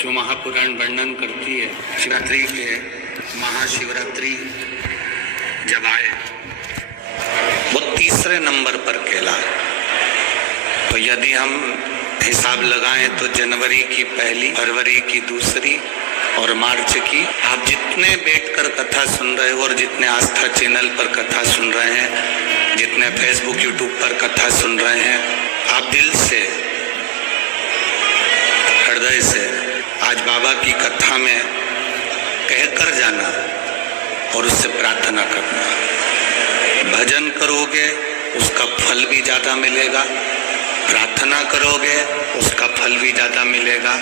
जो महापुराण वर्णन करती है शिवरात्रि के महाशिवरात्रि जब आए वो तीसरे नंबर पर कहला। तो यदि हम हिसाब लगाएं तो जनवरी की पहली, फरवरी की दूसरी और मार्च की, आप जितने बैठकर कथा सुन रहे हो और जितने आस्था चैनल पर कथा सुन रहे हैं, जितने फेसबुक यूट्यूब पर कथा सुन रहे हैं, आप दिल से हृदय से आज बाबा की कथा में कहकर जाना और उससे प्रार्थना करना। भजन करोगे उसका फल भी ज़्यादा मिलेगा, प्रार्थना करोगे उसका फल भी ज़्यादा मिलेगा,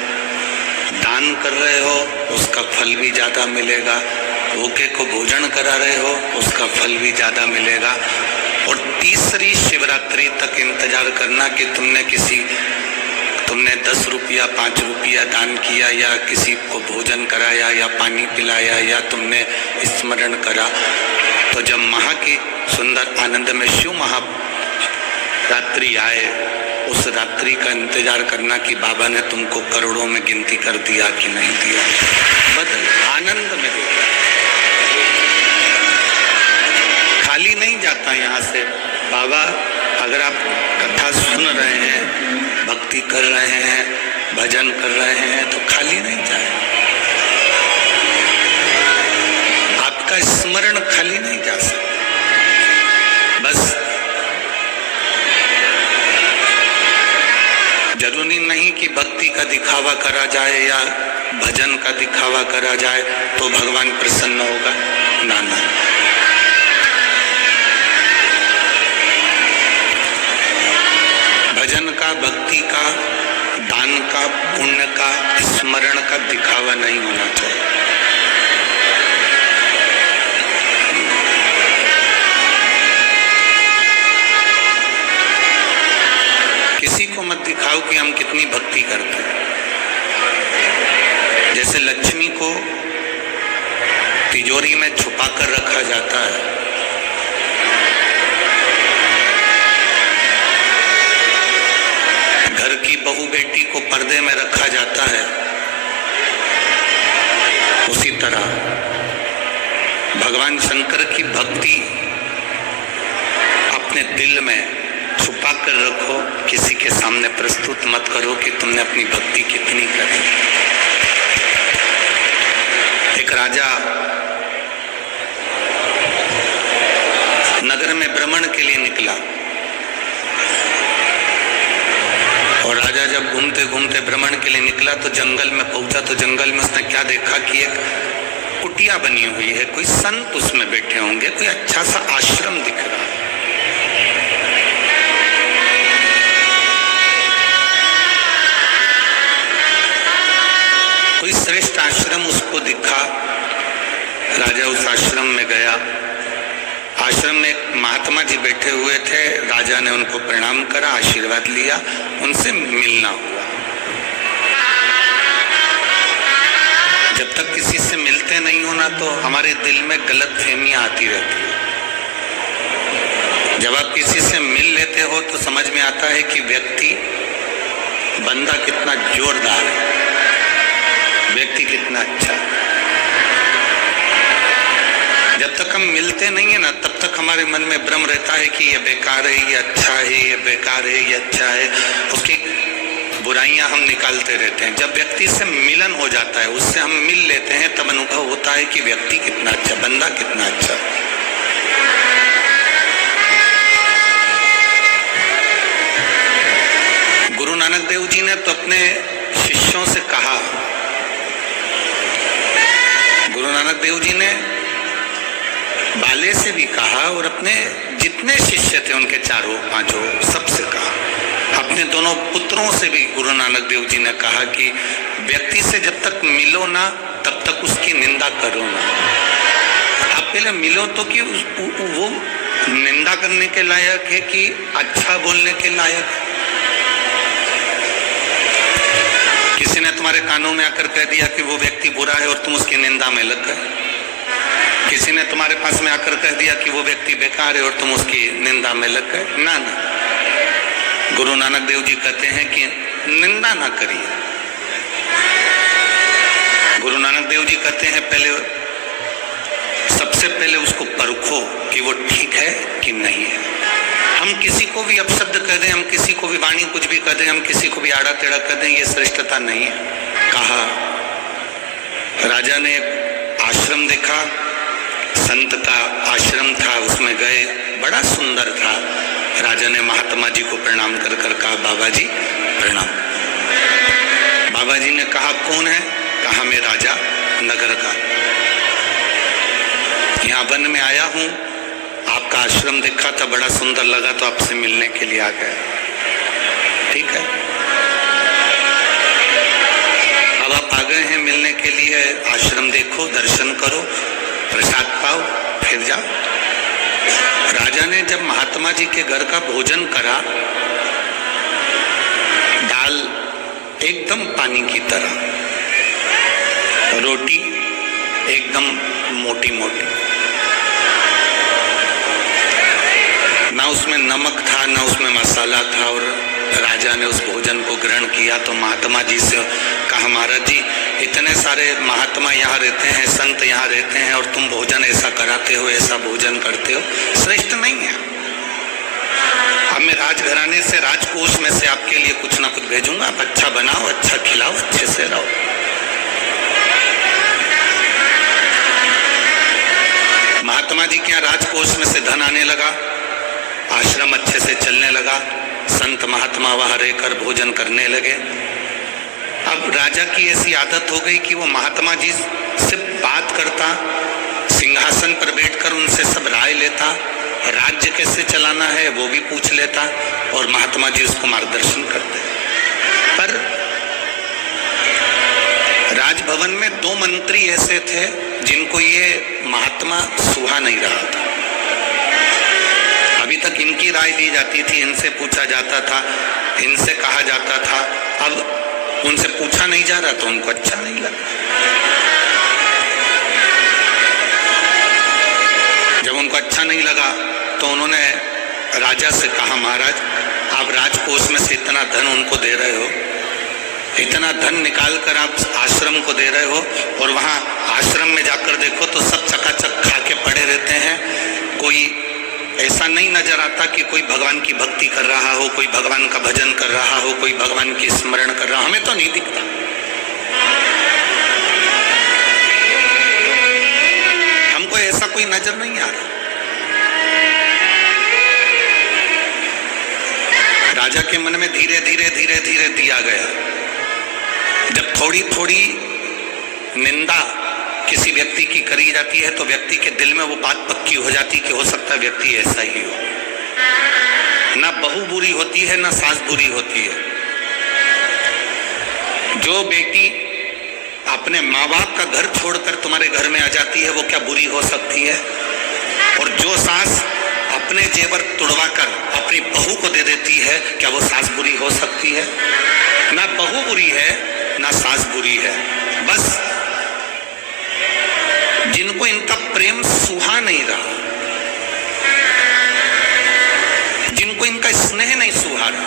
दान कर रहे हो उसका फल भी ज़्यादा मिलेगा, भूखे को भोजन करा रहे हो उसका फल भी ज़्यादा मिलेगा। और तीसरी शिवरात्रि तक इंतजार करना कि तुमने 10 रुपया 5 रुपया दान किया या किसी को भोजन कराया या पानी पिलाया या तुमने स्मरण करा। तो जब महा की सुंदर आनंद में शिव महारात्रि आए, उस रात्रि का इंतजार करना कि बाबा ने तुमको करोड़ों में गिनती कर दिया कि नहीं दिया। बदल आनंद में देगा, खाली नहीं जाता यहाँ से। बाबा अगर आप कथा सुन रहे हैं, भक्ति कर रहे हैं, भजन कर रहे हैं तो खाली नहीं जाए। आपका स्मरण खाली नहीं जा सकता। बस जरूरी नहीं कि भक्ति का दिखावा करा जाए या भजन का दिखावा करा जाए तो भगवान प्रसन्न होगा, ना। भजन का, भक्ति का, दान का, पुण्य का, स्मरण का दिखावा नहीं होना चाहिए। किसी को मत दिखाओ कि हम कितनी भक्ति करते हैं। जैसे लक्ष्मी को तिजोरी में छुपा कर रखा जाता है, घर की बहू बेटी को पर्दे में रखा जाता है, उसी तरह भगवान शंकर की भक्ति अपने दिल में छुपा कर रखो, किसी के सामने प्रस्तुत मत करो कि तुमने अपनी भक्ति कितनी करी। एक राजा नगर में भ्रमण के लिए निकला और राजा जब घूमते घूमते भ्रमण के लिए निकला तो जंगल में पहुंचा। तो जंगल में उसने क्या देखा कि एक कुटिया बनी हुई है, कोई संत उसमें बैठे होंगे, कोई अच्छा सा आश्रम दिख रहा है। कोई श्रेष्ठ आश्रम उसको दिखा। राजा उस आश्रम में गया। आश्रम में एक महात्मा जी बैठे हुए थे। राजा ने उनको प्रणाम करा, आशीर्वाद लिया, उनसे मिलना हुआ। जब तक किसी से मिलते नहीं हो ना तो हमारे दिल में गलत फहमियां आती रहती है। जब आप किसी से मिल लेते हो तो समझ में आता है कि व्यक्ति, बंदा कितना जोरदार है, व्यक्ति कितना अच्छा है। जब तक हम मिलते नहीं है ना तब तक हमारे मन में भ्रम रहता है कि ये बेकार है, ये अच्छा है, ये बेकार है, ये अच्छा है। उसकी बुराइयां हम निकालते रहते हैं। जब व्यक्ति से मिलन हो जाता है, उससे हम मिल लेते हैं, तब अनुभव होता है कि व्यक्ति कितना अच्छा, बंदा कितना अच्छा। गुरु नानक देव जी ने तो अपने शिष्यों से कहा, गुरु नानक देव जी ने बाले से भी कहा और अपने जितने शिष्य थे उनके 4-5 सबसे कहा। अपने दोनों पुत्रों से भी गुरु नानक देव जी ने कहा कि व्यक्ति से जब तक मिलो ना तब तक उसकी निंदा करो ना। आप पहले मिलो तो कि वो निंदा करने के लायक है कि अच्छा बोलने के लायक है। किसी ने तुम्हारे कानों में आकर कह दिया कि वो व्यक्ति बुरा है और तुम उसकी निंदा में लग गए। किसी ने तुम्हारे पास में आकर कह दिया कि वो व्यक्ति बेकार है और तुम उसकी निंदा में लग गए। ना, गुरु नानक देव जी कहते हैं कि निंदा ना करिए, गुरु नानक देव जी कहते हैं पहले, सबसे पहले उसको परखो कि वो ठीक है कि नहीं है। हम किसी को भी अपशब्द कह दें, हम किसी को भी वाणी कुछ भी कह दें, हम किसी को भी आड़ा टेढ़ा कह दें, ये श्रेष्ठता नहीं है। कहा राजा ने आश्रम देखा, संत का आश्रम था, उसमें गए, बड़ा सुंदर था। राजा ने महात्मा जी को प्रणाम कर कर कहा बाबा जी प्रणाम। बाबा जी ने कहा कौन है? कहा मैं राजा नगर का, यहाँ वन में आया हूँ, आपका आश्रम देखा था, बड़ा सुंदर लगा तो आपसे मिलने के लिए आ गया। ठीक है, अब आप आ गए हैं मिलने के लिए, आश्रम देखो, दर्शन करो, प्रसाद पाओ, फिर जाओ। राजा ने जब महात्मा जी के घर का भोजन करा, दाल एकदम पानी की तरह, रोटी एकदम मोटी मोटी, ना उसमें नमक था ना उसमें मसाला था। और राजा ने उस भोजन को ग्रहण किया तो महात्मा जी से कहा महाराज जी, इतने सारे महात्मा यहाँ रहते हैं, संत यहाँ रहते हैं, और तुम भोजन ऐसा कराते हो, ऐसा भोजन करते हो, श्रेष्ठ नहीं है। अब मैं राजघराने से, राजकोष में से आपके लिए कुछ ना कुछ भेजूंगा, आप अच्छा बनाओ, अच्छा खिलाओ, अच्छे से रहो। महात्मा जी के यहाँ राजकोष में से धन आने लगा, आश्रम अच्छे से चलने लगा, संत महात्मा वहां रहकर भोजन करने लगे। अब राजा की ऐसी आदत हो गई कि वो महात्मा जी से बात करता, सिंहासन पर बैठकर उनसे सब राय लेता, राज्य कैसे चलाना है वो भी पूछ लेता, और महात्मा जी उसको मार्गदर्शन करते। पर राजभवन में 2 मंत्री ऐसे थे जिनको ये महात्मा सुहा नहीं रहा था। अभी तक इनकी राय ली जाती थी, इनसे पूछा जाता था, इनसे कहा जाता था, अब उनसे पूछा नहीं जा रहा तो उनको अच्छा नहीं लगा। जब उनको अच्छा नहीं लगा तो उन्होंने राजा से कहा महाराज, आप राजकोष में से इतना धन उनको दे रहे हो, इतना धन निकाल कर आप आश्रम को दे रहे हो, और वहां आश्रम में जाकर देखो तो सब चकाचक खा के पड़े रहते हैं, कोई ऐसा नहीं नजर आता कि कोई भगवान की भक्ति कर रहा हो, कोई भगवान का भजन कर रहा हो, कोई भगवान की स्मरण कर रहा हो, हमें तो नहीं दिखता। हमको ऐसा कोई नजर नहीं आ रहा। राजा के मन में धीरे धीरे धीरे धीरे दिया गया। जब थोड़ी थोड़ी निंदा किसी व्यक्ति की करी जाती है तो व्यक्ति के दिल में वो बात पक्की हो जाती कि हो सकता है व्यक्ति ऐसा ही हो। ना बहू बुरी होती है ना सास बुरी होती है। जो बेटी अपने माँ बाप का घर छोड़कर तुम्हारे घर में आ जाती है वो क्या बुरी हो सकती है? और जो सास अपने जेवर तुड़वाकर अपनी बहू को दे देती है, क्या वो सास बुरी हो सकती है? ना बहू बुरी है ना सास बुरी है। बस जिनको इनका प्रेम सुहा नहीं रहा, जिनको इनका स्नेह नहीं सुहा रहा,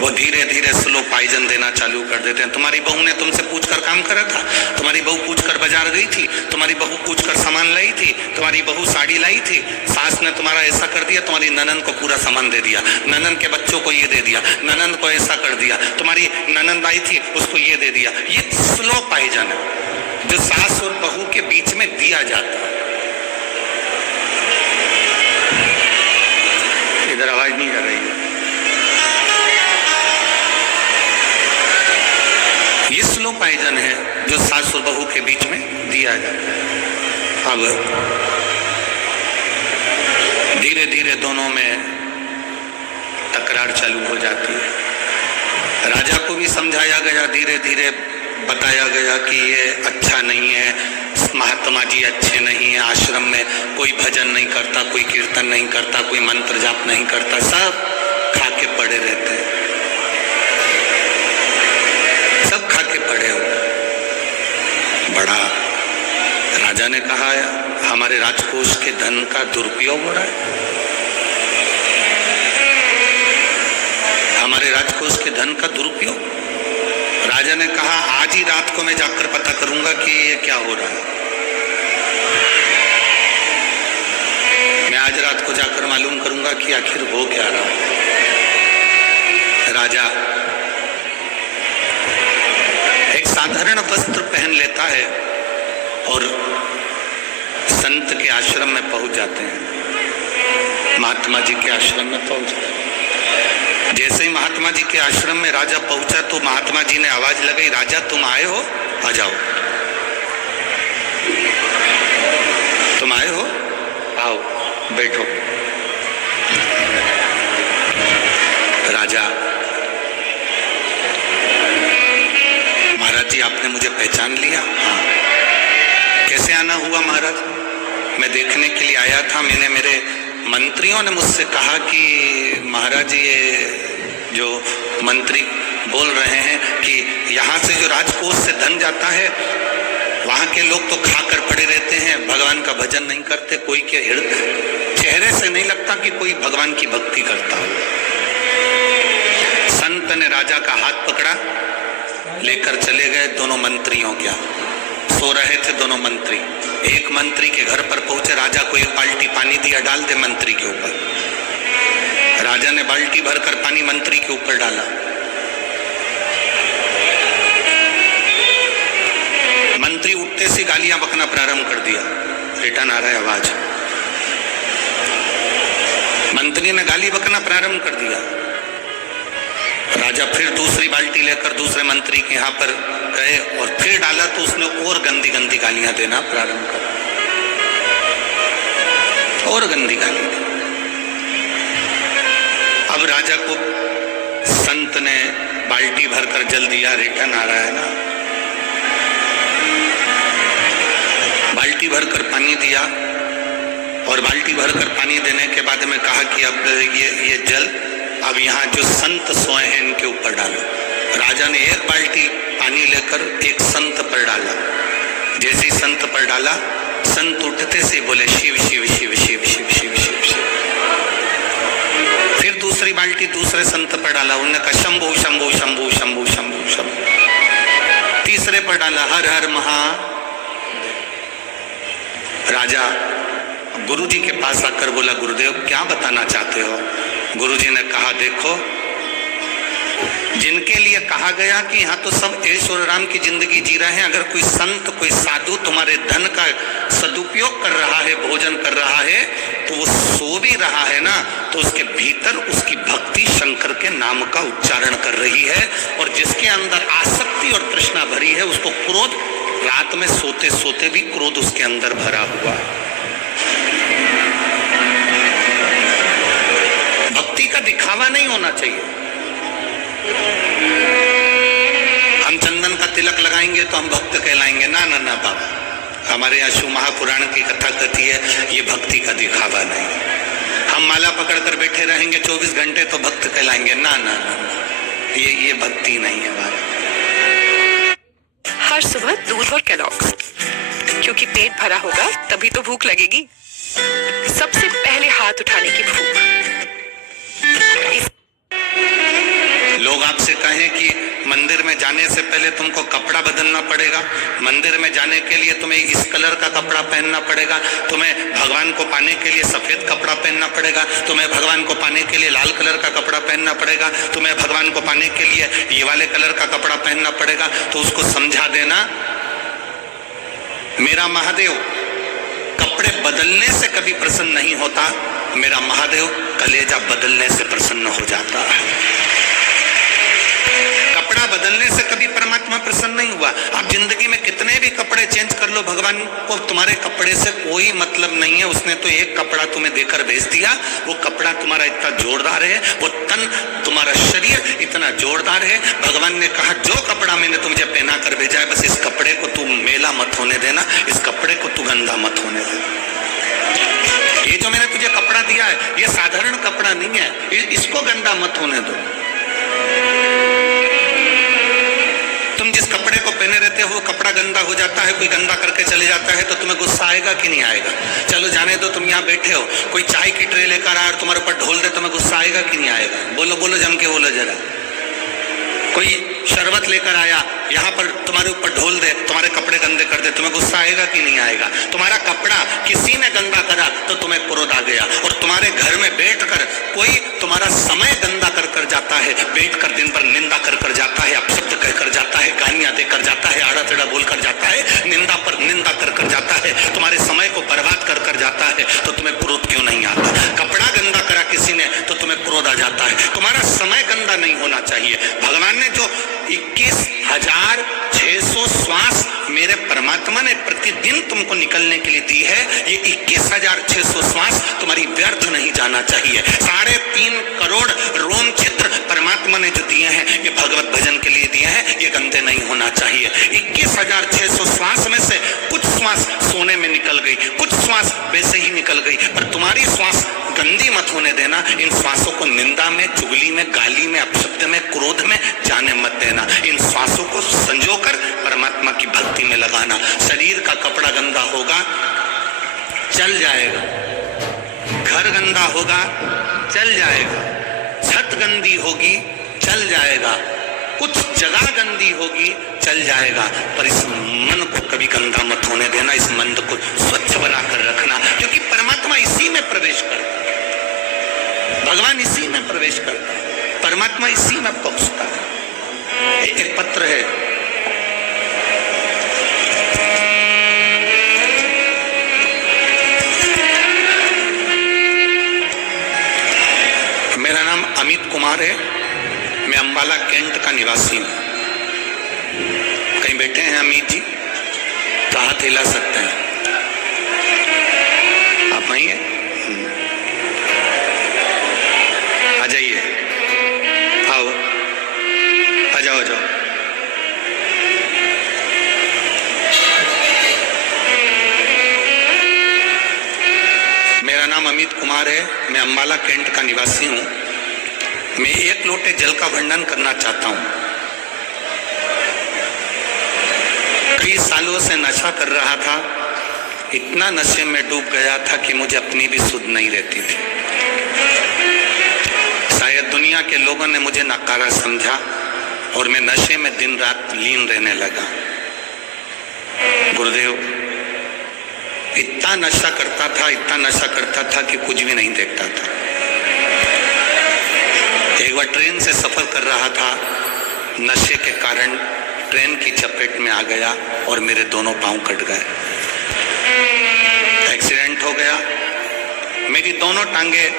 वो धीरे धीरे स्लो पॉइजन देना चालू कर देते हैं। तुम्हारी बहू ने तुमसे पूछकर काम करा था, तुम्हारी बहू पूछकर बाजार गई थी, तुम्हारी बहू पूछकर सामान लाई थी, तुम्हारी बहू साड़ी लाई थी, सास ने तुम्हारा ऐसा कर दिया, तुम्हारी ननंद को पूरा सामान दे दिया, ननंद के बच्चों को ये दे दिया, ननंद को ऐसा कर दिया, तुम्हारी ननंद आई थी उसको ये दे दिया। ये स्लो पॉइजन है जो सास और बहू के बीच में दिया जाता है। इधर आवाज नहीं आ रही है। ये स्लो पॉइजन है जो सास और बहू के बीच में दिया जाता है। अब धीरे धीरे दोनों में तकरार चालू हो जाती है। राजा को भी समझाया गया, धीरे धीरे बताया गया कि ये अच्छा नहीं है, महात्मा जी अच्छे नहीं है, आश्रम में कोई भजन नहीं करता, कोई कीर्तन नहीं करता, कोई मंत्र जाप नहीं करता, सब खा के पड़े रहते हैं, सब खा के पड़े हो। बड़ा राजा ने कहा हमारे राजकोष के धन का दुरुपयोग हो रहा है, हमारे राजकोष के धन का दुरुपयोग। राजा ने कहा आज ही रात को मैं जाकर पता करूंगा कि ये क्या हो रहा है। मैं आज रात को जाकर मालूम करूंगा कि आखिर हो क्या रहा है। राजा एक साधारण वस्त्र पहन लेता है और संत के आश्रम में पहुंच जाते हैं। महात्मा जी के आश्रम में पहुंच गए। जैसे ही महात्मा जी के आश्रम में राजा पहुंचा तो महात्मा जी ने आवाज लगाई, राजा तुम आए हो, आ जाओ। तुम आए हो, आओ बैठो। राजा, महाराज जी आपने मुझे पहचान लिया? हाँ। कैसे आना हुआ महाराज? मैं देखने के लिए आया था। मेरे मंत्रियों ने मुझसे कहा कि महाराज ये जो मंत्री बोल रहे हैं कि यहाँ से जो राजकोष से धन जाता है वहाँ के लोग तो खाकर पड़े रहते हैं, भगवान का भजन नहीं करते। कोई के चेहरे से नहीं लगता कि कोई भगवान की भक्ति करता हो। संत ने राजा का हाथ पकड़ा, लेकर चले गए दोनों मंत्रियों क्या। सो रहे थे दोनों मंत्री। एक मंत्री के घर पर पहुंचे, राजा को एक बाल्टी पानी दिया, डाल दे मंत्री के ऊपर। राजा ने बाल्टी भरकर पानी मंत्री के ऊपर डाला। मंत्री उठते से गालियां बकना प्रारंभ कर दिया। रिटर्न आ रहा है आवाज। मंत्री ने गाली बकना प्रारंभ कर दिया। राजा फिर दूसरी बाल्टी लेकर दूसरे मंत्री के यहाँ पर गए और फिर डाला तो उसने और गंदी गंदी गालियां देना प्रारंभ कर, और गंदी गाली दी। अब राजा को संत ने बाल्टी भरकर जल दिया। रिटर्न आ रहा है ना। बाल्टी भरकर पानी दिया और बाल्टी भरकर पानी देने के बाद में कहा कि अब ये जल अब यहाँ जो संत सोए हैं इनके ऊपर डालो। राजा ने एक बाल्टी पानी लेकर एक संत पर डाला। जैसे ही संत पर डाला, संत उठते से बोले शिव शिव शिव शिव शिव शिव शिव शिव। फिर दूसरी बाल्टी दूसरे संत पर डाला, उन्होंने कहा शंभू शंभू शंभू शंभू शंभू शंभू। तीसरे पर डाला हर हर महा। राजा गुरुजी के पास आकर बोला, गुरुदेव क्या बताना चाहते हो? गुरुजी ने कहा, देखो जिनके लिए कहा गया कि यहाँ तो सब ऐश और आराम की जिंदगी जी रहे हैं, अगर कोई संत कोई साधु तुम्हारे धन का सदुपयोग कर रहा है, भोजन कर रहा है, तो वो सो भी रहा है ना, तो उसके भीतर उसकी भक्ति शंकर के नाम का उच्चारण कर रही है। और जिसके अंदर आसक्ति और तृष्णा भरी है, उसको क्रोध, रात में सोते सोते भी क्रोध उसके अंदर भरा हुआ है। भक्ति का दिखावा नहीं होना चाहिए। हम चंदन का तिलक लगाएंगे तो हम भक्त कहलाएंगे? ना ना ना बाबा, हमारे यहाँ शिव महापुराण की कथा कहती है ये भक्ति का दिखावा नहीं। हम माला पकड़कर बैठे रहेंगे 24 घंटे तो भक्त कहलाएंगे? ना ना ना, ये भक्ति नहीं है हमारी। हर सुबह दूध और केलॉग्स, क्योंकि पेट भरा होगा तभी तो भूख लगेगी। सबसे पहले हाथ उठाने की भूख। लोग आपसे कहें कि मंदिर में जाने से पहले तुमको कपड़ा बदलना पड़ेगा, मंदिर में जाने के लिए तुम्हें इस कलर का कपड़ा पहनना पड़ेगा, तुम्हें भगवान को पाने के लिए सफेद कपड़ा पहनना पड़ेगा, तुम्हें भगवान को पाने के लिए लाल कलर का कपड़ा पहनना पड़ेगा, तुम्हें भगवान को पाने के लिए ये वाले कलर का कपड़ा पहनना पड़ेगा। तो उसको समझा देना, मेरा महादेव कपड़े बदलने से कभी प्रसन्न नहीं होता, मेरा महादेव कलेजा बदलने से प्रसन्न हो जाता है। कपड़ा बदलने से कभी परमात्मा प्रसन्न नहीं हुआ। आप जिंदगी में कितने भी कपड़े चेंज कर लो, भगवान को तुम्हारे कपड़े से कोई मतलब नहीं है। उसने तो एक कपड़ा तुम्हें देकर भेज दिया, वो कपड़ा तुम्हारा इतना जोरदार है, वो तन तुम्हारा शरीर इतना जोरदार है। भगवान ने कहा जो कपड़ा मैंने तुझे पहना कर भेजा है, बस इस कपड़े को तू मेला मत होने देना, इस कपड़े को तू गंदा मत होने देना। ये जो मैंने तुझे कपड़ा दिया है ये साधारण कपड़ा नहीं है, इसको गंदा मत होने दो। तुम जिस कपड़े को पहने रहते हो वो कपड़ा गंदा हो जाता है, कोई गंदा करके चले जाता है तो तुम्हें गुस्सा आएगा कि नहीं आएगा? चलो जाने दो, तुम यहाँ बैठे हो, कोई चाय की ट्रे लेकर आए और तुम्हारे ऊपर ढोल दे, तुम्हें गुस्सा आएगा कि नहीं आएगा? बोलो बोलो, जम के बोलो जरा। कोई शरबत लेकर आया, यहाँ पर तुम्हारे ऊपर ढोल दे, तुम्हारे कपड़े गंदे कर दे, तुम्हें गुस्सा आएगा कि नहीं आएगा? तुम्हारा कपड़ा किसी ने गंदा करा तो तुम्हें क्रोध आ गया। और तुम्हारे घर में बैठकर कोई तुम्हारा समय गंदा कर कर जाता है, बैठकर दिन भर निंदा कर कर जाता है, अपशब्द कहकर जाता है, गालियां देकर जाता है, आड़ा टेढ़ा बोल कर जाता है, निंदा पर निंदा कर कर जाता है, तुम्हारे समय को बर्बाद कर कर जाता है, तो तुम्हें क्रोध क्यों नहीं आता? कपड़ा गंदा करा किसी ने तो तुम्हें क्रोध आ जाता है। तुम्हारा समय गंदा नहीं होना चाहिए। भगवान ने जो 21,600 श्वास मेरे परमात्मा ने प्रतिदिन तुमको निकलने के लिए दी है, ये 21,600 श्वास तुम्हारी व्यर्थ नहीं जाना चाहिए। 3.5 करोड़ रोम छिद्र परमात्मा ने जो दिए हैं, ये भगवत भजन के लिए दिए हैं, ये गंदे नहीं होना चाहिए। 21,600 श्वास में से कुछ श्वास सोने में निकल गई, कुछ श्वास वैसे ही निकल गई, पर तुम्हारी श्वास गंदी मत होने देना। इन श्वासों को निंदा में, चुगली में, गाली में, अपशब्द में, क्रोध में जाने मत देना। इन श्वासों को संजोकर परमात्मा की भक्ति में लगाना। शरीर का कपड़ा गंदा होगा, चल जाएगा। घर गंदा होगा, चल जाएगा। छत गंदी होगी, चल जाएगा। कुछ जगह गंदी होगी, चल जाएगा, पर इस मन को कभी गंदा मत होने देना। इस मन को स्वच्छ बनाकर रखना, क्योंकि परमात्मा इसी में प्रवेश करता है, भगवान इसी में प्रवेश करता है, परमात्मा इसी में पहुंचता है। एक पत्र है, मेरा नाम अमित कुमार है, मैं अंबाला कैंट का निवासी हूं। कहीं बैठे हैं अमित जी? तो हाथ हिला सकते हैं। आप वहीं हैं? आ जाइए, आओ, आ जाओ, आ जाओ। मेरा नाम अमित कुमार है, मैं अंबाला कैंट का निवासी हूं। मैं 1 लोटे जल का वर्णन करना चाहता हूं। कई सालों से नशा कर रहा था, इतना नशे में डूब गया था कि मुझे अपनी भी सुध नहीं रहती थी। शायद दुनिया के लोगों ने मुझे नकारा समझा और मैं नशे में दिन रात लीन रहने लगा। गुरुदेव, इतना नशा करता था, इतना नशा करता था कि कुछ भी नहीं देखता था। एक बार ट्रेन से सफर कर रहा था, नशे के कारण ट्रेन की चपेट में आ गया और मेरे दोनों पांव कट गए। एक्सीडेंट हो गया, मेरी दोनों टांगे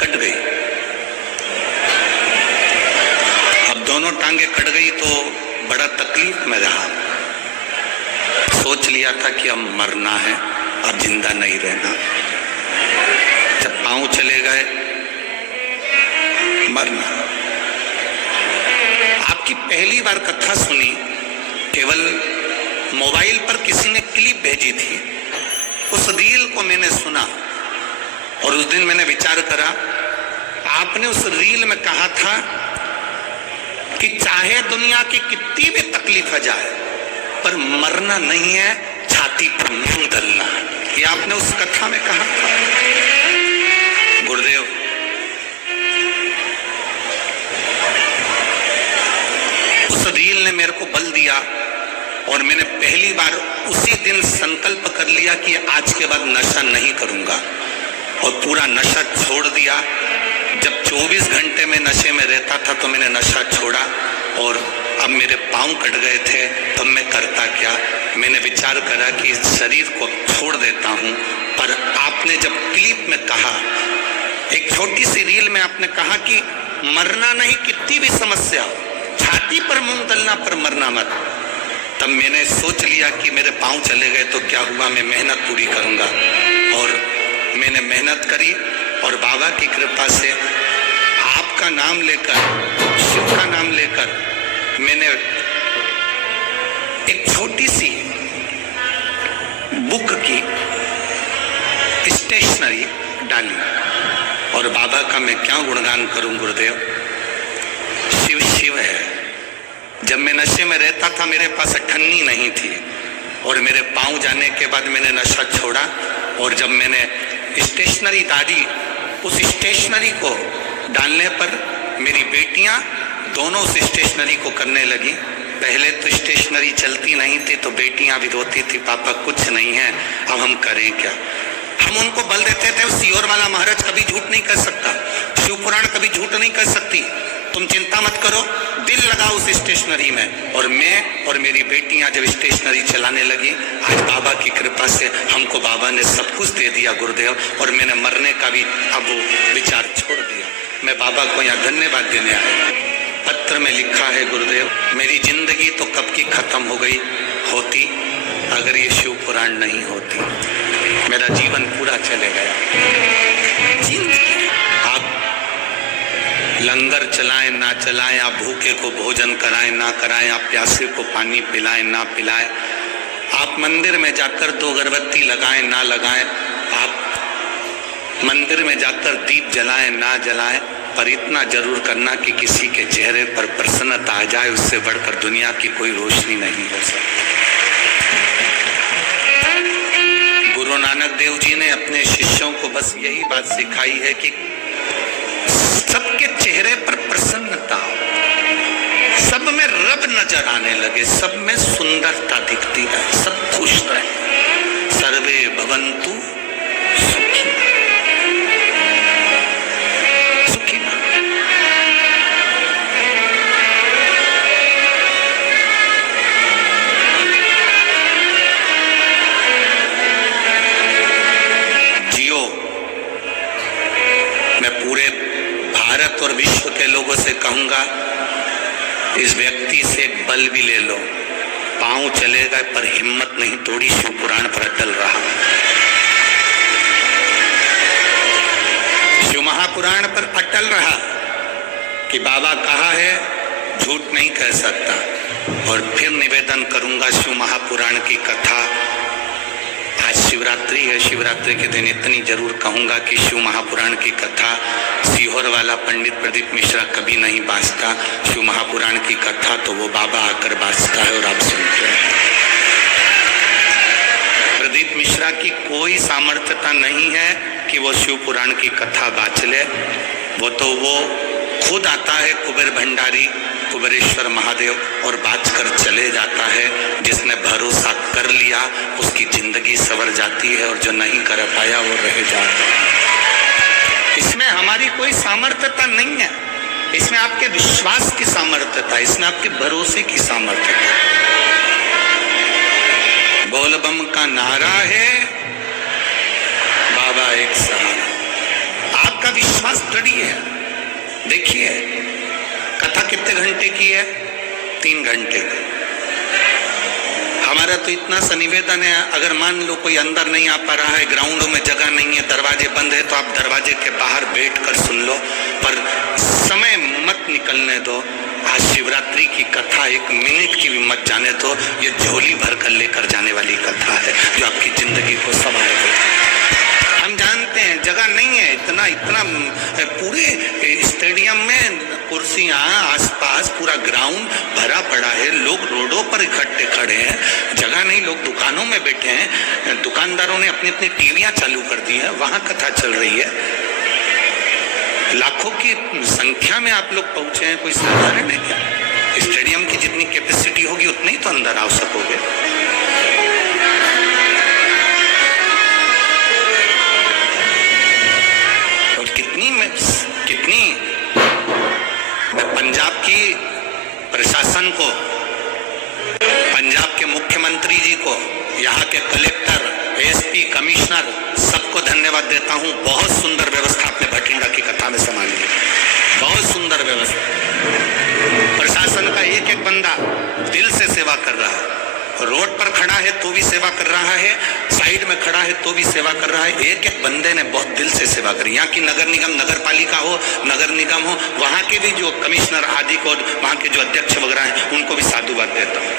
कट गई। अब दोनों टांगे कट गई तो बड़ा तकलीफ में रहा। सोच लिया था कि अब मरना है, अब जिंदा नहीं रहना। जब पांव चले गए, मरना। आपकी पहली बार कथा सुनी, केवल मोबाइल पर किसी ने क्लिप भेजी थी, उस रील को मैंने सुना और उस दिन मैंने विचार करा, आपने उस रील में कहा था कि चाहे दुनिया की कितनी भी तकलीफ आ जाए, पर मरना नहीं है, छाती पर मुंह दलना। ये आपने उस कथा में कहा था। गुरुदेव, उस रील ने मेरे को बल दिया और मैंने पहली बार उसी दिन संकल्प कर लिया कि आज के बाद नशा नहीं करूंगा, और पूरा नशा छोड़ दिया। जब 24 घंटे में नशे में रहता था तो मैंने नशा छोड़ा, और अब मेरे पांव कट गए थे, तब मैं करता क्या? मैंने विचार करा कि इस शरीर को छोड़ देता हूं। पर आपने जब क्लिप में कहा, एक छोटी सी रील में आपने कहा कि मरना नहीं, कितनी भी समस्या, छाती पर मुंह दलना, पर मरना मत। तब मैंने सोच लिया कि मेरे पांव चले गए तो क्या हुआ, मैं मेहनत पूरी करूंगा। और मैंने मेहनत करी और बाबा की कृपा से आपका नाम लेकर, शिव का नाम लेकर, मैंने एक छोटी सी बुक की स्टेशनरी डाली। और बाबा का मैं क्या गुणगान करूं गुरुदेव, शिव शिव है। जब मैं नशे में रहता था मेरे पास अठन्नी नहीं थी, और मेरे पांव जाने के बाद मैंने नशा छोड़ा। और जब मैंने स्टेशनरी डाली, उस स्टेशनरी को डालने पर मेरी बेटियां दोनों उस स्टेशनरी को करने लगी। पहले तो स्टेशनरी चलती नहीं थी तो बेटियां भी रोती थी, पापा कुछ नहीं है, अब हम करें क्या। हम उनको बल देते थे, सीहोर वाला महाराज कभी झूठ नहीं कर सकता, शिव पुराण कभी झूठ नहीं कर सकती, तुम चिंता मत करो, दिल लगाओ उस स्टेशनरी में। और मैं और मेरी बेटियां जब स्टेशनरी चलाने लगी, आज बाबा की कृपा से हमको बाबा ने सब कुछ दे दिया गुरुदेव, और मैंने मरने का भी अब वो विचार छोड़ दिया। मैं बाबा को यहाँ धन्यवाद देने आया। पत्र में लिखा है, गुरुदेव मेरी जिंदगी तो कब की खत्म हो गई होती अगर ये शिव पुराण नहीं होती, मेरा जीवन पूरा चले गया। आप लंगर चलाएं ना चलाएं, आप भूखे को भोजन कराएं ना कराएं, आप प्यासे को पानी पिलाएं ना पिलाएं, आप मंदिर में जाकर 2 अगरबत्ती लगाएं ना लगाएं, आप मंदिर में जाकर दीप जलाएं ना जलाएं, पर इतना जरूर करना कि किसी के चेहरे पर प्रसन्नता आ जाए, उससे बढ़कर दुनिया की कोई रोशनी नहीं हो सकती। गुरु नानक देव जी ने अपने शिष्यों को बस यही बात सिखाई है कि सबके चेहरे पर प्रसन्नता, सब में रब नजर आने लगे, सब में सुंदरता दिखती है, सब खुश रहे। सर्वे भवन्तु सुखी सुखी। जियो। मैं पूरे भारत और विश्व के लोगों से कहूंगा, इस व्यक्ति से एक बल भी ले लो, पांव चलेगा पर हिम्मत नहीं तोड़ी, शिव पुराण पर अटल रहा। शिव महापुराण पर अटल रहा कि बाबा कहा है, झूठ नहीं कह सकता। और फिर निवेदन करूंगा, शिव महापुराण की कथा, आज शिवरात्रि है, शिवरात्रि के दिन इतनी जरूर कहूंगा कि शिव महापुराण की कथा सीहोर वाला पंडित प्रदीप मिश्रा कभी नहीं बांचता। शिव महापुराण की कथा तो वो बाबा आकर बांचता है और आप सुनते हैं। प्रदीप मिश्रा की कोई सामर्थ्यता नहीं है कि वो शिव पुराण की कथा बांच ले, वो तो वो खुद आता है कुबेर भंडारी, कुबेरेश्वर महादेव, और बात कर चले जाता है। जिसने भरोसा कर लिया उसकी जिंदगी संवर जाती है, और जो नहीं कर पाया वो रह जाता है। इसमें हमारी कोई सामर्थ्यता नहीं है, इसमें आपके विश्वास की सामर्थ्यता, इसमें आपके भरोसे की सामर्थ्यता। बोल बम का नारा है, बाबा एक सहारा। आपका विश्वास दृढ़ है। देखिए कथा कितने घंटे की है? 3 घंटे। हमारा तो इतना सा निवेदन है, अगर मान लो कोई अंदर नहीं आ पा रहा है, ग्राउंडों में जगह नहीं है, दरवाजे बंद है, तो आप दरवाजे के बाहर बैठकर सुन लो, पर समय मत निकलने दो। आज शिवरात्रि की कथा 1 मिनट की भी मत जाने दो, ये झोली भर कर लेकर जाने वाली कथा है जो आपकी जिंदगी को संभाल देगी। हम जानते हैं जगह नहीं है, इतना पूरे स्टेडियम में कुर्सियां, आसपास पूरा ग्राउंड भरा पड़ा है, लोग रोडों पर इकट्ठे खड़े हैं, जगह नहीं, लोग दुकानों में बैठे हैं, दुकानदारों ने अपनी अपनी टीवियां चालू कर दी हैं, वहां कथा चल रही है। लाखों की संख्या में आप लोग पहुंचे हैं, कोई साधारण है क्या? स्टेडियम की जितनी कैपेसिटी होगी उतनी ही तो अंदर आ सकोगे। और कितनी पंजाब की प्रशासन को, पंजाब के मुख्यमंत्री जी को, यहाँ के कलेक्टर, एसपी, कमिश्नर, सबको धन्यवाद देता हूँ। बहुत सुंदर व्यवस्था आपने भटिंडा की कथा में संभाली है, बहुत सुंदर व्यवस्था। प्रशासन का एक एक बंदा दिल से सेवा कर रहा है, रोड पर खड़ा है तो भी सेवा कर रहा है, साइड में खड़ा है तो भी सेवा कर रहा है। एक एक बंदे ने बहुत दिल से सेवा करी। यहाँ की नगर निगम, नगर पालिका हो, नगर निगम हो, वहाँ के भी जो कमिश्नर आदि को, वहाँ के जो अध्यक्ष वगैरह हैं, उनको भी साधुवाद देता हूँ।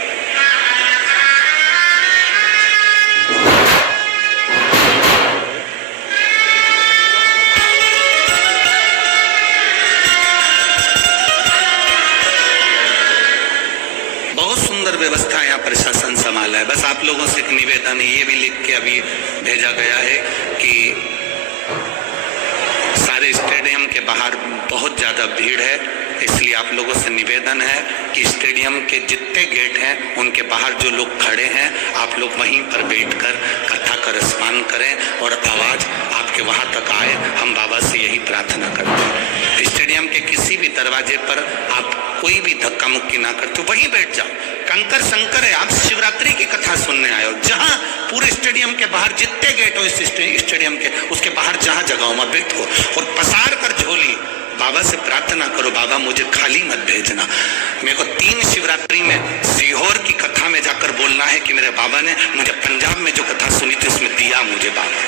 व्यवस्था यहाँ प्रशासन संभाला है। बस आप लोगों से एक निवेदन है, ये भी लिख के अभी भेजा गया है कि सारे स्टेडियम के बाहर बहुत ज्यादा भीड़ है, इसलिए आप लोगों से निवेदन है कि स्टेडियम के जितने गेट हैं उनके बाहर जो लोग खड़े हैं आप लोग वहीं पर बैठकर कथा का रसपान करें और आवाज़ आपके वहाँ तक आए। हम बाबा से यही प्रार्थना करते हैं। स्टेडियम के किसी भी दरवाजे पर आप कोई भी धक्का मुक्की ना करते, वहीं बैठ जाओ। कंकर शंकर है, आप शिवरात्रि की कथा सुनने आए हो। जहाँ पूरे स्टेडियम के बाहर जितने गेट हो इस स्टेडियम के, उसके बाहर जहाँ जगह हो वहाँ बैठो और पसार कर झोली बाबा से प्रार्थना करो, बाबा मुझे खाली मत भेजना। मेरे को 3 शिवरात्रि में सीहोर की कथा में जाकर बोलना है कि मेरे बाबा ने मुझे पंजाब में जो कथा सुनी थी उसमें दिया मुझे बाबा।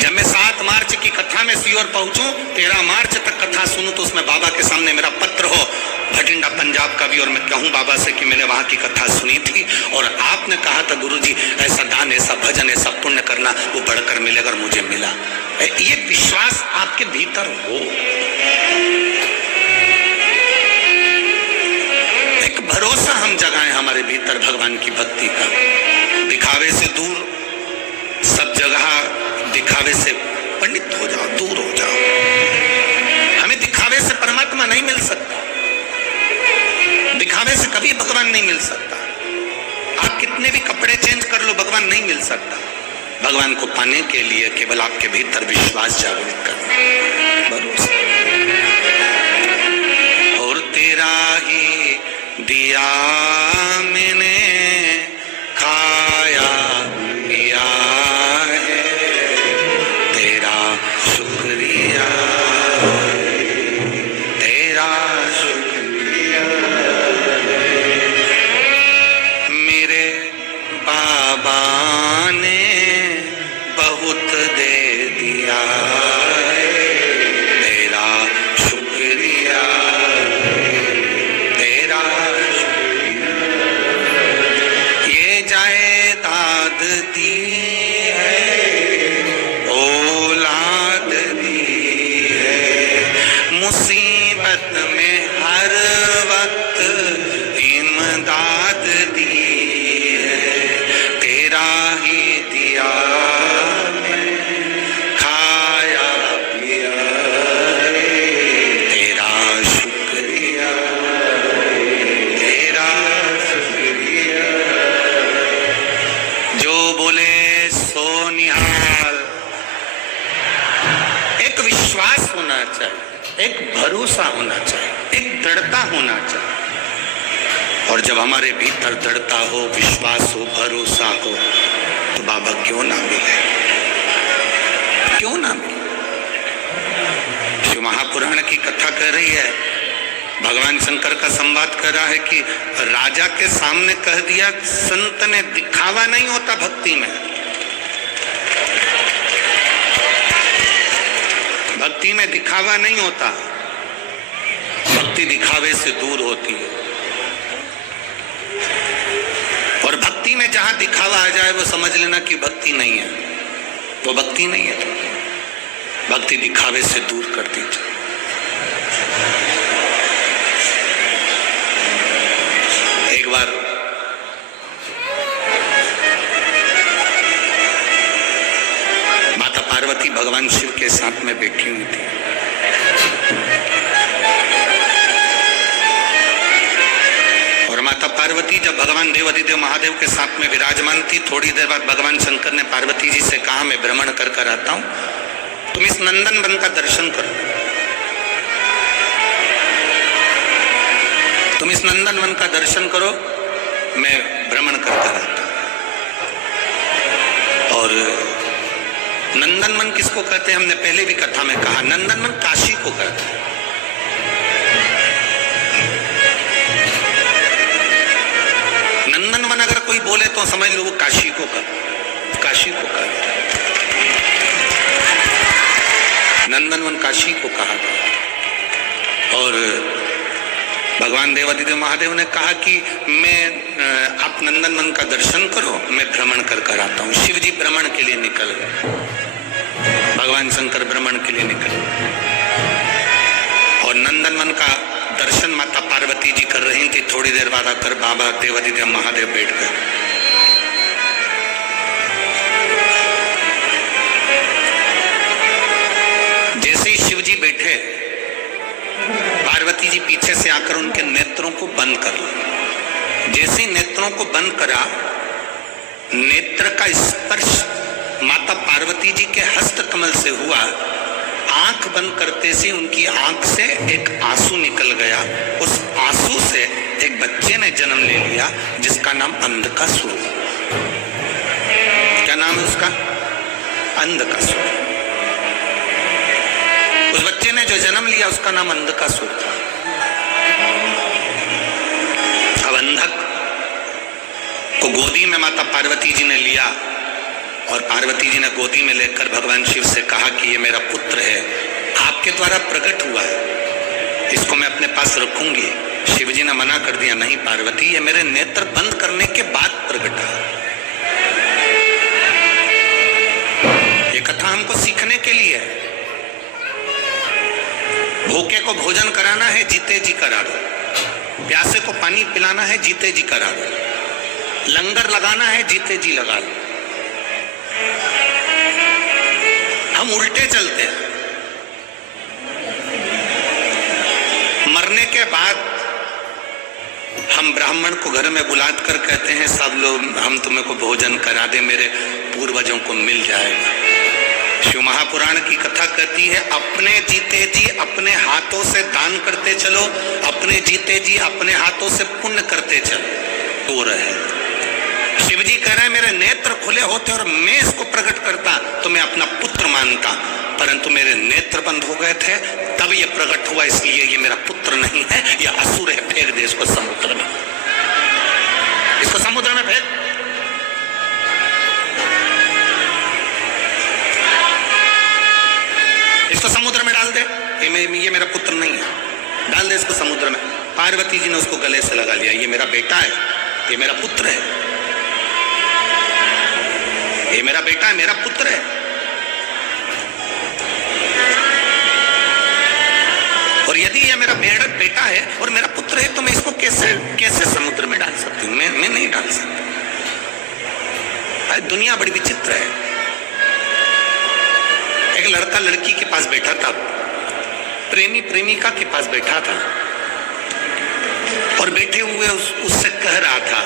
जब मैं 7 मार्च की कथा में सीहोर पहुंचूं, 13 मार्च तक कथा सुनूं तो उसमें बाबा के सामने मेरा पत्र हो भटिंडा पंजाब का भी, और मैं कहूं बाबा से कि मैंने वहां की कथा सुनी थी और आपने कहा था गुरुजी ऐसा दान, ऐसा भजन, ऐसा पुण्य करना, वो बढ़कर मिलेगा और मुझे मिला। ये विश्वास आपके भीतर हो, एक भरोसा हम जगाएं हमारे भीतर भगवान की भक्ति का। दिखावे से दूर, सब जगह दिखावे से पंडित हो जाओ, दूर हो जाओ। हमें दिखावे से परमात्मा नहीं मिल सकता, दिखावे से कभी भगवान नहीं मिल सकता। आप कितने भी कपड़े चेंज कर लो, भगवान नहीं मिल सकता। भगवान को पाने के लिए केवल आपके भीतर विश्वास जागृत करना, भरोसा। और तेरा ही दिया मैंने खाया पिया है, तेरा शुक्रिया, तेरा शुक्रिया। मेरे बाबा ने बहुत दे दिया है, तेरा शुक्रिया, तेरा शुक्रिया। ये जायदाद दी है, औलाद दी है, मुसीबत में हर वक्त इमदाद दी है, तेरा ही दिया खाया पिया है, तेरा शुक्रिया, तेरा शुक्रिया। जो बोले सो निहाल। एक विश्वास होना चाहिए, एक भरोसा होना चाहिए, एक दृढ़ता होना चाहिए। और जब हमारे भीतर दृढ़ता हो, विश्वास हो, भरोसा हो, तो बाबा क्यों ना मिले, क्यों ना मिले। शिव महापुराण की कथा कह रही है, भगवान शंकर का संवाद कर रहा है कि राजा के सामने कह दिया, संत ने दिखावा नहीं होता भक्ति में, भक्ति में दिखावा नहीं होता, भक्ति दिखावे से दूर होती है। और भक्ति में जहां दिखावा आ जाए वो समझ लेना कि भक्ति नहीं है, वो भक्ति नहीं है। भक्ति दिखावे से दूर कर दीजिए। एक बार माता पार्वती भगवान शिव के साथ में बैठी हुई थी। और माता पार्वती जब भगवान देवाधिदेव महादेव के साथ में विराजमान थी, थोड़ी देर बाद भगवान शंकर ने पार्वती जी से कहा, मैं भ्रमण कर कर आता हूं, तुम इस नंदन वन का दर्शन करो, तुम इस नंदन वन का दर्शन करो, मैं भ्रमण कर कर आता हूं। और नंदनवन किसको कहते हैं, हमने पहले भी कथा में कहा, नंदनवन काशी को कहते हैं। नंदनवन अगर कोई बोले तो समझ लो वो काशी को कहते, काशी को कहते हैं। नंदनवन काशी को कहा गया। और भगवान देवाधिदेव महादेव ने कहा कि मैं आप नंदनवन का दर्शन करो, मैं भ्रमण कर कर आता हूँ। शिव जी भ्रमण के लिए निकल गए, भगवान शंकर भ्रमण के लिए निकल गए। और नंदनवन का दर्शन माता पार्वती जी कर रही थी। थोड़ी देर बाद आकर बाबा देवाधिदेव महादेव बैठ गए। जैसे ही शिव जी बैठे पार्वती जी पीछे से आकर उनके नेत्रों को बंद कर लो। जैसे ही नेत्रों को बंद करा, नेत्र का स्पर्श माता पार्वती जी के हस्त कमल से हुआ। आंख बंद करते से उनकी आंख से एक आंसू निकल गया। उस आंसू से एक बच्चे ने जन्म ले लिया जिसका नाम अंधकासुर। क्या नाम है उसका? अंधकासुर। उस बच्चे ने जो जन्म लिया उसका नाम अंधकासुर था। अब अंधक को गोदी में माता पार्वती जी ने लिया और पार्वती जी ने गोदी में लेकर भगवान शिव से कहा कि ये मेरा पुत्र है, आपके द्वारा प्रकट हुआ है, इसको मैं अपने पास रखूंगी। शिव जी ने मना कर दिया, नहीं पार्वती, ये मेरे नेत्र बंद करने के बाद प्रकट है। ये कथा हमको सीखने के लिए है। भूखे को भोजन कराना है, जीते जी करा दो। प्यासे को पानी पिलाना है, जीते जी करा दो। लंगर लगाना है, जीते जी लगा लो। हम उल्टे चलते हैं। मरने के बाद हम ब्राह्मण को घर में बुलाकर कहते हैं, सब लोग हम तुम्हें को भोजन करा दे, मेरे पूर्वजों को मिल जाएगा। शिव महापुराण की कथा कहती है, अपने जीते जी अपने हाथों से दान करते चलो, अपने जीते जी अपने हाथों से पुण्य करते चलो, तो रहे। शिव जी कह रहे हैं, मेरे नेत्र खुले होते और मैं इसको प्रकट करता तो मैं अपना पुत्र मानता, परंतु मेरे नेत्र बंद हो गए थे तब ये प्रकट हुआ, इसलिए ये मेरा पुत्र नहीं है, ये असुर है। फेंक दे इसको समुद्र में, इसको समुद्र में फेंक। इसको समुद्र में डाल दे, ये मेरा पुत्र नहीं है, डाल दे इसको समुद्र में। पार्वती जी ने उसको गले से लगा लिया, ये मेरा बेटा है, ये मेरा पुत्र है, ये मेरा बेटा है, मेरा पुत्र है। और यदि ये मेरा बेटा है और मेरा पुत्र है तो मैं इसको कैसे समुद्र में डाल सकती हूँ? मैं नहीं डाल सकती। दुनिया बड़ी विचित्र है। एक लड़का लड़की के पास बैठा था, प्रेमी प्रेमिका के पास बैठा था और बैठे हुए उससे कह रहा था,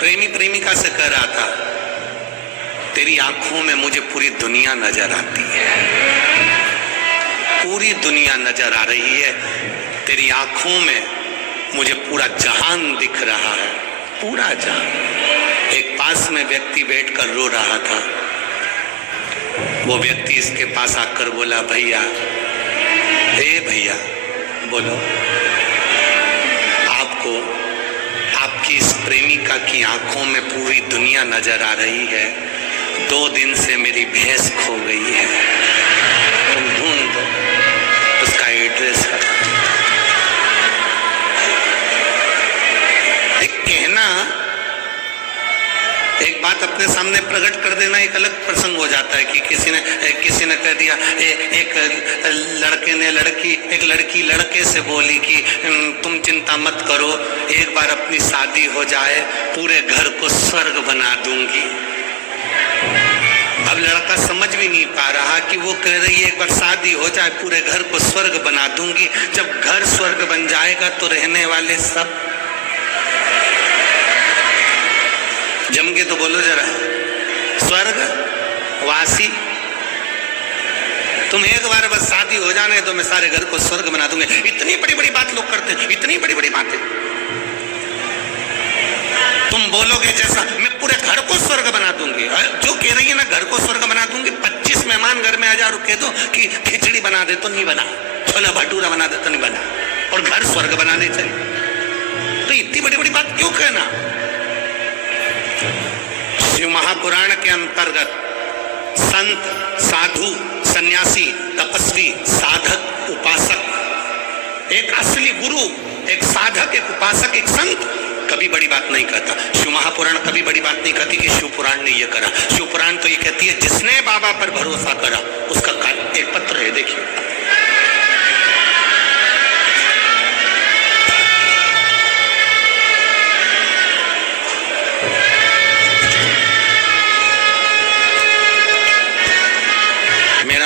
प्रेमी प्रेमिका से कह रहा था, तेरी आंखों में मुझे पूरी दुनिया नजर आती है, पूरी दुनिया नजर आ रही है, तेरी आंखों में मुझे पूरा जहान दिख रहा है, पूरा जहान। एक पास में व्यक्ति बैठकर रो रहा था। वो व्यक्ति इसके पास आकर बोला, भैया, ए भैया, बोलो, आपको आपकी इस प्रेमिका की आंखों में पूरी दुनिया नजर आ रही है, 2 दिन से मेरी भैंस खो गई है, तुम ढूंढ दो, उसका एड्रेस है। एक कहना, एक बात अपने सामने प्रकट कर देना एक अलग प्रसंग हो जाता है कि किसी ने कह दिया, एक लड़की लड़के से बोली कि तुम चिंता मत करो, एक बार अपनी शादी हो जाए पूरे घर को स्वर्ग बना दूंगी। अब लड़का समझ भी नहीं पा रहा कि वो कह रही है एक बार शादी हो जाए पूरे घर को स्वर्ग बना दूंगी। जब घर स्वर्ग बन जाएगा तो रहने वाले सब, जम के तो बोलो जरा, स्वर्ग वासी, तुम एक बार बस शादी हो जाने तो मैं सारे घर को स्वर्ग बना दूंगी। इतनी बड़ी बड़ी बात लोग करते हैं, इतनी बड़ी बड़ी बातें। तुम बोलोगे जैसा, मैं पूरे घर को स्वर्ग बना दूंगी। जो कह रही है ना घर को स्वर्ग बना दूंगी, 25 मेहमान घर में आ जा, कह दो कि खिचड़ी बना दे तो नहीं बना, छोला भटूरा बना दे तो नहीं बना, और घर स्वर्ग बनाने चले। तो इतनी बड़ी बड़ी बात क्यों कहना? शिव महापुराण के अंतर्गत संत, साधु, सन्यासी, तपस्वी, साधक, उपासक, एक असली गुरु, एक साधक, एक उपासक, एक संत कभी बड़ी बात नहीं कहता। शिव महापुराण कभी बड़ी बात नहीं कहती कि शिव पुराण ने ये करा। शिव पुराण तो ये कहती है जिसने बाबा पर भरोसा करा उसका कार्य। एक पत्र है, देखिए,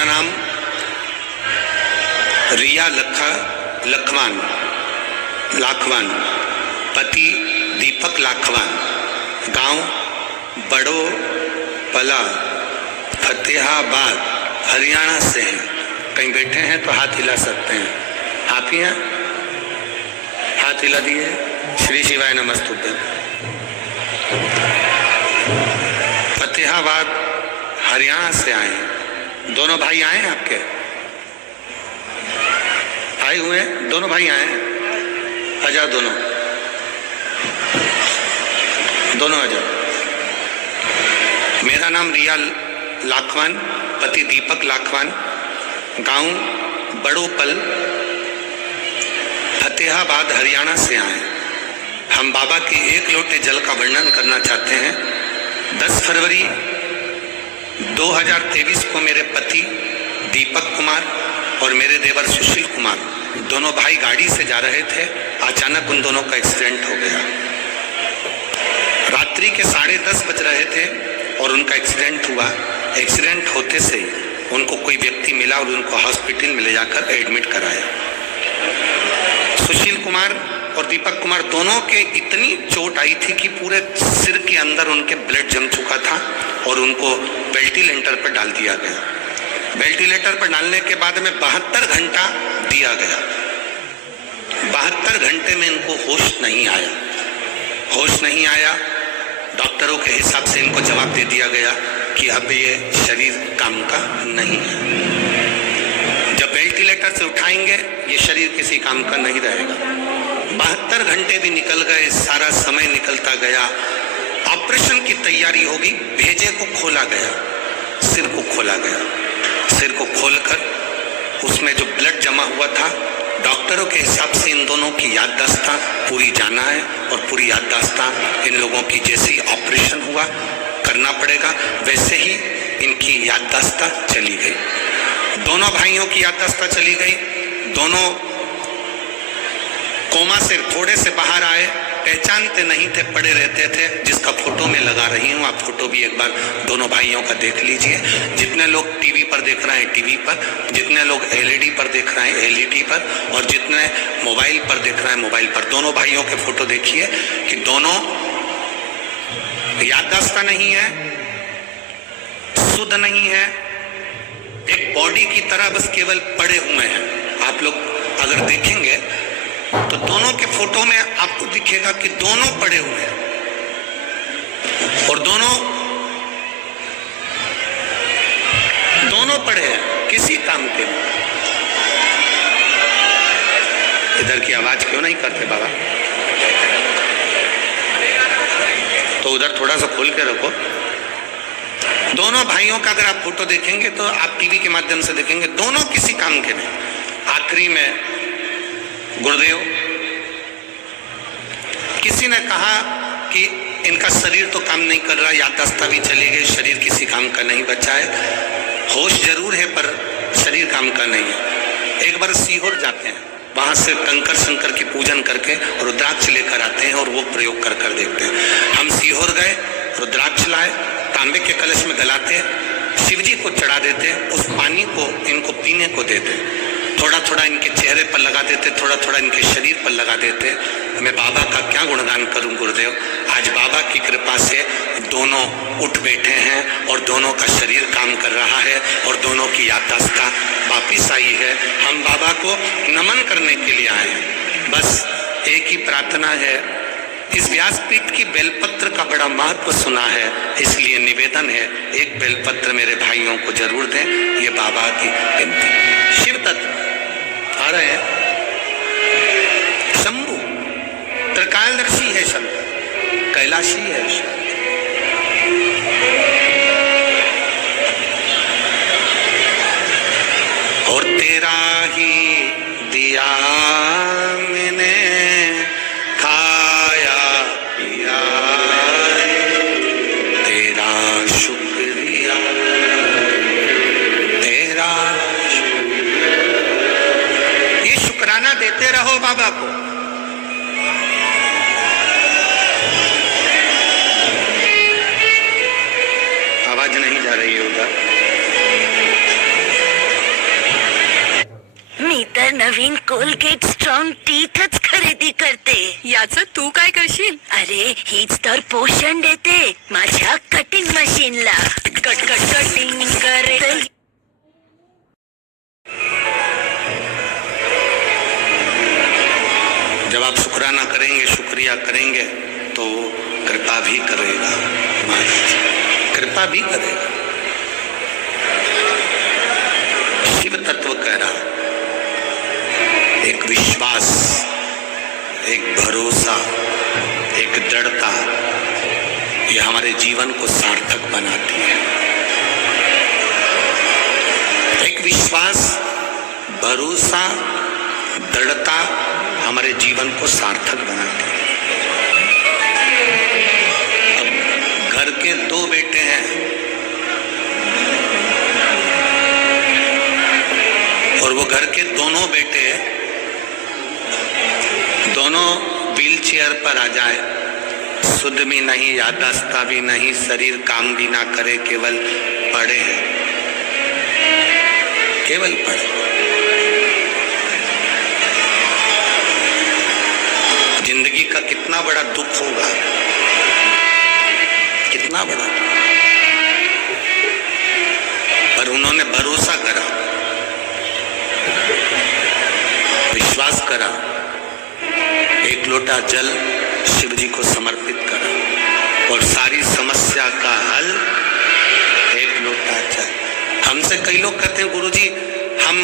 नाम रिया लाखवान, पति दीपक लाखवान, गांव बड़ो पला, फतेहाबाद, हरियाणा से हैं। कहीं बैठे हैं तो हाथ हिला सकते हैं। आप ही हैं? हाथ हिला दिए। श्री शिवाय नमस्तुभ्यं। फतेहाबाद हरियाणा से आए हैं। दोनों भाई आए हैं आपके? आए हुए हैं? दोनों भाई आए हैं? आजा दोनों आजा। मेरा नाम रिया लाखवान, पति दीपक लाखवान, गांव बड़ोपल, फतेहाबाद हरियाणा से आए। हम बाबा के एक लोटे जल का वर्णन करना चाहते हैं। 10 फरवरी 2023 को मेरे पति दीपक कुमार और मेरे देवर सुशील कुमार, दोनों भाई गाड़ी से जा रहे थे। अचानक उन दोनों का एक्सीडेंट हो गया। रात्रि के 10:30 बज रहे थे और उनका एक्सीडेंट हुआ। एक्सीडेंट होते से उनको कोई व्यक्ति मिला और उनको हॉस्पिटल में ले जाकर एडमिट कराया। सुशील कुमार और दीपक कुमार दोनों के इतनी चोट आई थी कि पूरे सिर के अंदर उनके ब्लड जम चुका था और उनको वेंटिलेटर पर डाल दिया गया। वेंटिलेटर पर डालने के बाद में 72 घंटा दिया गया। 72 घंटे में इनको होश नहीं आया। डॉक्टरों के हिसाब से इनको जवाब दे दिया गया कि अब ये शरीर काम का नहीं है। जब वेंटिलेटर से उठाएंगे ये शरीर किसी काम का नहीं रहेगा। 72 घंटे भी निकल गए, सारा समय निकलता गया। ऑपरेशन की तैयारी होगी, भेजे को खोला गया, सिर को खोला गया। सिर को खोलकर उसमें जो ब्लड जमा हुआ था, डॉक्टरों के हिसाब से इन दोनों की याददाश्त पूरी जाना है और पूरी याददाश्त इन लोगों की जैसे ऑपरेशन हुआ करना पड़ेगा वैसे ही इनकी याददाश्त चली गई। दोनों भाइयों की याददाश्त चली गई। दोनों कोमा से थोड़े से बाहर आए, पहचानते नहीं थे, पड़े रहते थे, जिसका फोटो में लगा रही हूँ। आप फोटो भी एक बार दोनों भाइयों का देख लीजिए। जितने लोग टीवी पर देख रहे हैं टीवी पर, जितने लोग एलईडी पर देख रहे हैं एलईडी पर, और जितने मोबाइल पर देख रहे हैं मोबाइल पर, दोनों भाइयों के फोटो देखिए कि दोनों याददाश्त नहीं है, शुद्ध नहीं है, एक बॉडी की तरह बस केवल पड़े हुए हैं। आप लोग अगर देखेंगे तो दोनों के फोटो में आपको दिखेगा कि दोनों पड़े हुए हैं और दोनों पड़े हैं किसी काम के। इधर की आवाज क्यों नहीं करते बाबा? तो उधर थोड़ा सा खोल के रखो। दोनों भाइयों का अगर आप फोटो देखेंगे तो आप टीवी के माध्यम से देखेंगे, दोनों किसी काम के नहीं। आखिरी में गुरुदेव, किसी ने कहा कि इनका शरीर तो काम नहीं कर रहा, याददाश्त भी चली गई, शरीर किसी काम का नहीं बचा है, होश जरूर है पर शरीर काम का नहीं है। एक बार सीहोर जाते हैं, वहां से कंकर शंकर की पूजन करके रुद्राक्ष लेकर आते हैं और वो प्रयोग कर देखते हैं। हम सीहोर गए, रुद्राक्ष लाए, तांबे के कलश में गलाते, शिव जी को चढ़ा देते, उस पानी को इनको पीने को देते, थोड़ा थोड़ा इनके चेहरे पर लगा देते, थोड़ा थोड़ा इनके शरीर पर लगा देते। मैं बाबा का क्या गुणगान करूं गुरुदेव। आज बाबा की कृपा से दोनों उठ बैठे हैं और दोनों का शरीर काम कर रहा है और दोनों की याददाश्त वापिस आई है। हम बाबा को नमन करने के लिए आए हैं। बस एक ही प्रार्थना है, इस व्यासपीठ की बेलपत्र का बड़ा महत्व सुना है, इसलिए निवेदन है एक बेलपत्र मेरे भाइयों को जरूर दें। ये बाबा की विनती। शिव तत्व आ रहे हैं, शंभु त्रिकालदर्शी है, शंकर कैलाशी है। और तेरा ही दिया मैंने खाया पिया, तेरा शुक्रिया, तेरा ये शुक्राना देते रहो बाबा को। आवाज नहीं जा रही है उधर। मी तर नवीन कोलगेट स्ट्रॉंग टीथच खरेदी करते. याचं तू काय करशील? अरे हीच तर पोषण देते माझ्या कटिंग मशीनला. कट कट कटिंग करे. जब आप शुक्राना करेंगे, शुक्रिया करेंगे, तो कृपा भी करेगा, कृपा भी करेगा. शिव तत्व कह रहा, एक विश्वास, एक भरोसा, एक दृढ़ता, ये हमारे जीवन को सार्थक बनाती है. एक विश्वास, भरोसा, दृढ़ता हमारे जीवन को सार्थक बनाती है. अब घर के 2 बेटे हैं और वो घर के दोनों बेटे दोनों व्हील चेयर पर आ जाए, शुद्ध भी नहीं, याददाश्त भी नहीं, शरीर काम भी ना करे, केवल पड़े हैं, केवल पड़े. जिंदगी का कितना बड़ा दुख होगा, कितना बड़ा. पर उन्होंने भरोसा करा, विश्वास करा, एक लोटा जल शिव जी को समर्पित करा और सारी समस्या का हल एक लोटा जल. हमसे कई लोग कहते हैं गुरुजी हम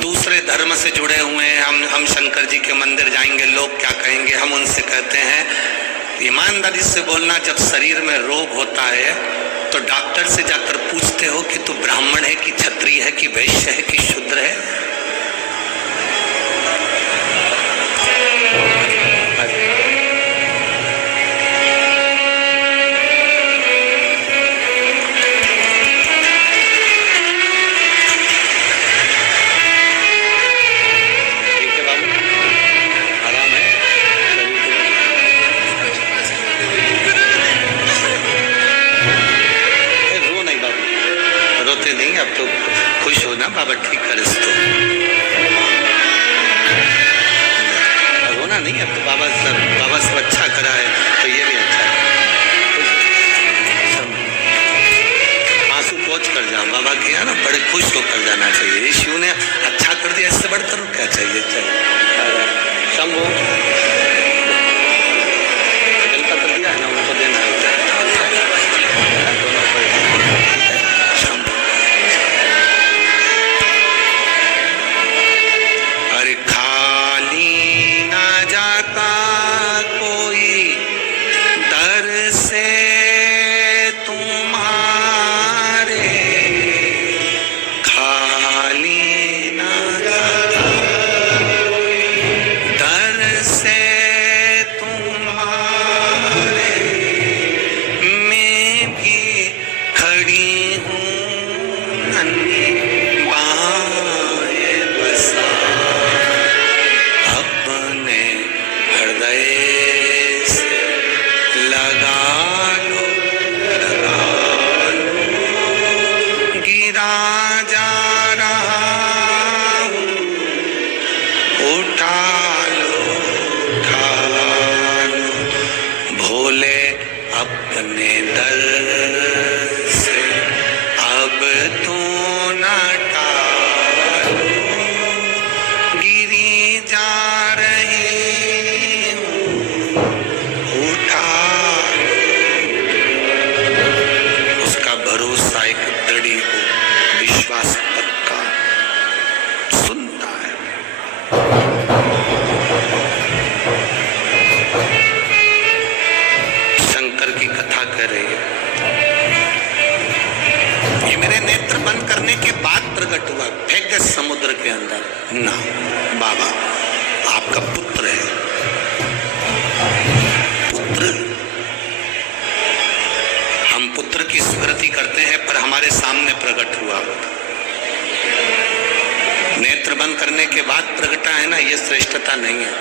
दूसरे धर्म से जुड़े हुए हैं, हम शंकर जी के मंदिर जाएंगे, लोग क्या कहेंगे. हम उनसे कहते हैं ईमानदारी से बोलना, जब शरीर में रोग होता है तो डॉक्टर से जाकर पूछते हो कि तू ब्राह्मण है कि क्षत्रिय है कि वैश्य है कि शूद्र है. बाबा ठीक कर इसको, रोना नहीं. अब तो बाबा सब अच्छा करा है तो ये भी अच्छा है. आंसू पोंछ कर जाओ, बाबा के यहाँ ना बड़े खुश होकर जाना चाहिए. यीशु ने अच्छा कर दिया, इससे बढ़कर क्या चाहिए. शंभू जलता कर दिया है ना, उनको देना है. समुद्र के अंदर ना, बाबा आपका पुत्र है, पुत्र. हम पुत्र की स्मृति करते हैं पर हमारे सामने प्रकट हुआ. नेत्र बंद करने के बाद प्रकटा है ना, यह श्रेष्ठता नहीं है.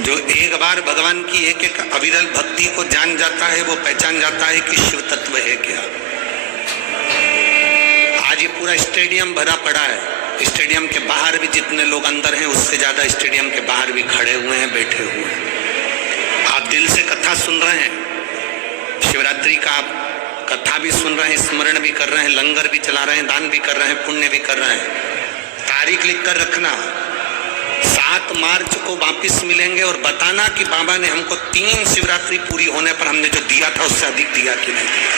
जो एक बार भगवान की एक एक अविरल भक्ति को जान जाता है वो पहचान जाता है कि शिव तत्व है क्या। आज ये पूरा स्टेडियम भरा पड़ा है, स्टेडियम के बाहर भी जितने लोग अंदर हैं उससे ज्यादा स्टेडियम के बाहर भी खड़े हुए हैं, बैठे हुए हैं। आप दिल से कथा सुन रहे हैं, शिवरात्रि का आप कथा भी सुन रहे हैं, स्मरण भी कर रहे हैं, लंगर भी चला रहे हैं, दान भी कर रहे हैं, पुण्य भी कर रहे हैं। तारीख लिख कर रखना, 7 मार्च को वापिस मिलेंगे और बताना कि बाबा ने हमको 3 शिवरात्रि पूरी होने पर हमने जो दिया था उससे अधिक दिया कि नहीं दिया।